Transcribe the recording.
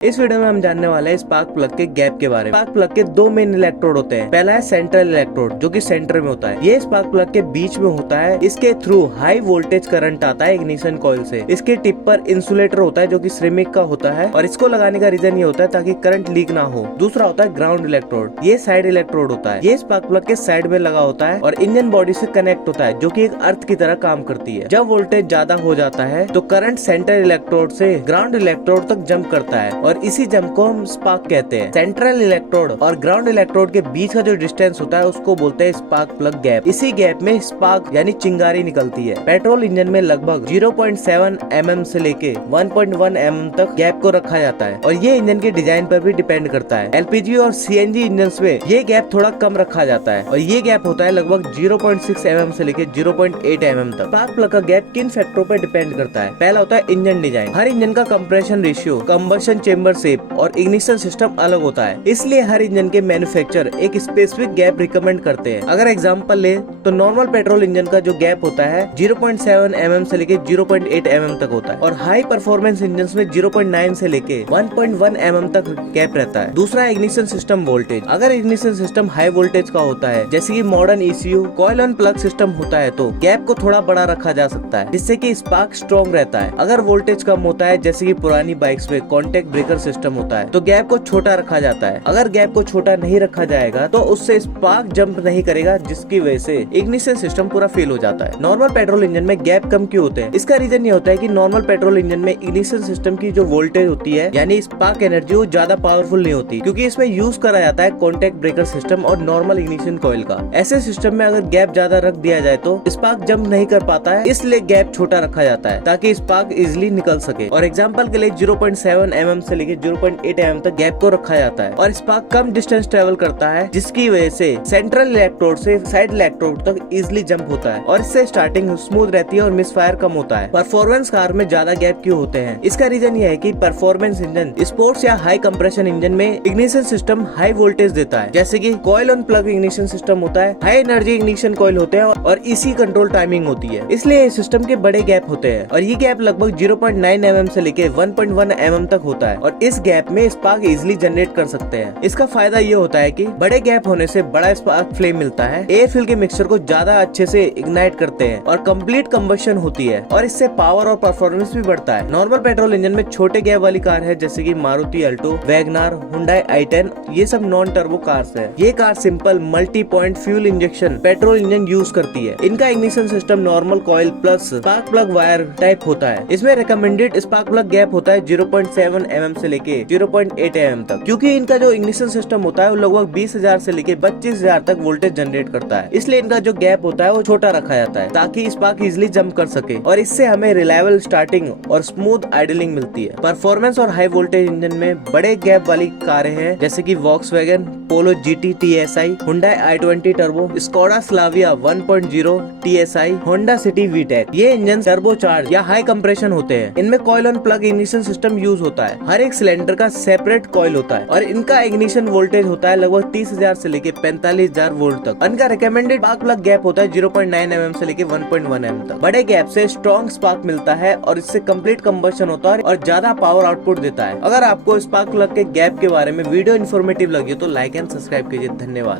इस वीडियो में हम जानने वाले हैं स्पार्क प्लग के गैप के बारे में। स्पार्क प्लग के दो मेन इलेक्ट्रोड होते हैं। पहला है सेंट्रल इलेक्ट्रोड जो कि सेंटर में होता है। ये स्पार्क प्लग के बीच में होता है। इसके थ्रू हाई वोल्टेज करंट आता है इग्निशन कॉइल से। इसके टिप पर इंसुलेटर होता है जो कि सिरेमिक का होता है और इसको लगाने का रीजन ये होता है ताकि करंट लीक ना हो। दूसरा होता है ग्राउंड इलेक्ट्रोड। ये साइड इलेक्ट्रोड होता है। ये स्पार्क प्लग के साइड में लगा होता है और इंजन बॉडी से कनेक्ट होता है जो कि एक अर्थ की तरह काम करती है। जब वोल्टेज ज्यादा हो जाता है तो करंट सेंटर इलेक्ट्रोड से ग्राउंड इलेक्ट्रोड तक जंप करता है और इसी जंप को हम स्पार्क कहते हैं। सेंट्रल इलेक्ट्रोड और ग्राउंड इलेक्ट्रोड के बीच का जो डिस्टेंस होता है उसको बोलते हैं स्पार्क प्लग गैप। इसी गैप में स्पार्क यानी चिंगारी निकलती है। पेट्रोल इंजन में लगभग 0.7 mm से लेके 1.1 mm तक गैप को रखा जाता है और ये इंजन के डिजाइन पर भी डिपेंड करता है। एलपीजी और सीएनजी इंजन में ये गैप थोड़ा कम रखा जाता है और ये गैप होता है लगभग 0.6 mm से लेके 0.8 mm तक। स्पार्क प्लग का गैप किन फैक्टरों पर डिपेंड करता है? पहला होता है इंजन डिजाइन। हर इंजन का compression ratio, combustion chamber shape और इग्निशन सिस्टम अलग होता है, इसलिए हर इंजन के मैन्युफैक्चरर एक स्पेसिफिक गैप रिकमेंड करते हैं। अगर एग्जांपल ले तो नॉर्मल पेट्रोल इंजन का जो गैप होता है 0.7 mm से लेके 0.8 mm तक होता है और हाई परफॉर्मेंस इंजन में 0.9 से लेके 1.1 mm तक गैप रहता है। दूसरा इग्निशन सिस्टम वोल्टेज। अगर इग्निशन सिस्टम हाई वोल्टेज का होता है जैसे कि modern ECU coil on plug system होता है तो गैप को थोड़ा बड़ा रखा जा सकता है जिससे कि स्पार्क स्ट्रॉन्ग रहता है। अगर वोल्टेज कम होता है जैसे कि पुरानी बाइक्स में कॉन्टैक्ट ब्रेकर सिस्टम होता है तो गैप को छोटा रखा जाता है। अगर गैप को छोटा नहीं रखा जाएगा तो उससे स्पार्क जंप नहीं करेगा जिसकी वजह से इग्निशन सिस्टम पूरा फेल हो जाता है। नॉर्मल पेट्रोल इंजन में गैप कम क्यों होते हैं? इसका रीजन ये होता है कि नॉर्मल पेट्रोल इंजन में इग्निशन सिस्टम की जो वोल्टेज होती है यानी स्पार्क एनर्जी वो ज्यादा पावरफुल नहीं होती क्योंकि इसमें यूज करा जाता है कॉन्टैक्ट ब्रेकर सिस्टम और नॉर्मल इग्निशन कॉइल का। ऐसे सिस्टम में अगर गैप ज्यादा रख दिया जाए तो स्पार्क जंप नहीं कर पाता है, इसलिए गैप छोटा रखा जाता है ताकि स्पार्क इजिली निकल सके। और एग्जाम्पल के लिए 0.7 mm से लेके 0.8 mm तक गैप को रखा जाता है और स्पार्क कम डिस्टेंस ट्रेवल करता है जिसकी वजह से सेंट्रल इलेक्ट्रोड से साइड इलेक्ट्रोड तक इजिली जंप होता है और इससे स्टार्टिंग स्मूथ रहती है और मिसफायर कम होता है। परफॉर्मेंस कार में ज्यादा गैप क्यों होते हैं? इसका रीजन ये है कि परफॉर्मेंस इंजन, स्पोर्ट्स या हाई कंप्रेशन इंजन में इग्निशन सिस्टम हाई वोल्टेज देता है जैसे कि coil on plug ignition system होता है, हाई एनर्जी इग्निशन कॉइल होते हैं और इसी कंट्रोल टाइमिंग होती है, इसलिए इस सिस्टम के बड़े गैप होते हैं और ये गैप लगभग 0.9 mm से लेके 1.1 mm तक होता है और इस गैप में स्पार्क इजिली जनरेट कर सकते हैं। इसका फायदा ये होता है कि बड़े गैप होने से बड़ा स्पार्क फ्लेम मिलता है, एयर फ्यूल के मिक्सचर को ज्यादा अच्छे से इग्नाइट करते हैं और कंप्लीट कंबशन होती है और इससे पावर और परफॉर्मेंस भी बढ़ता है। नॉर्मल पेट्रोल इंजन में छोटे गैप वाली कार है जैसे कि Maruti Alto, WagonR, Hyundai i10, ये सब नॉन टर्बो कार्स है। ये car simple multi point fuel injection petrol engine use करती है। इनका ignition system normal coil plus spark plug wire type होता है। इसमें रिकमेंडेड स्पार्क प्लग गैप होता है 0.7 mm से लेके 0.8 mm तक क्योंकि इनका जो इग्निशन सिस्टम होता है वो लगभग 20,000 से लेके 25,000 तक वोल्टेज जनरेट करता है, इसलिए इनका जो गैप होता है वो छोटा रखा जाता है ताकि स्पार्क इजिली जंप कर सके और इससे हमें रिलायबल स्टार्टिंग और स्मूथ आइडलिंग मिलती है। परफॉर्मेंस और हाई वोल्टेज इंजन में बड़े गैप वाली कारें हैं जैसे कि वॉक्सवैगन पोलो GT TSI, Hyundai i20 turbo, Skoda Slavia 1.0 TSI, Honda city VTEC। ये इंजन टर्बोचार्ज या हाई कंप्रेशन होते हैं। इनमें coil on plug ignition system use होता है। हर एक सिलेंडर का सेपरेट कॉइल होता है और इनका इग्निशन वोल्टेज होता है लगभग 30,000 से लेके 45,000 वोल्ट तक। इनका रिकमेंडेड स्पार्क प्लग गैप होता है 0.9 mm से लेके 1.1 mm तक। बड़े गैप से स्ट्रॉन्ग स्पार्क मिलता है और इससे कंप्लीट कंबशन होता है और ज्यादा पावर आउटपुट देता है। अगर आपको स्पार्क प्लग के गैप के बारे में वीडियो इन्फॉर्मेटिव लगी तो लाइक एंड सब्सक्राइब कीजिए। धन्यवाद।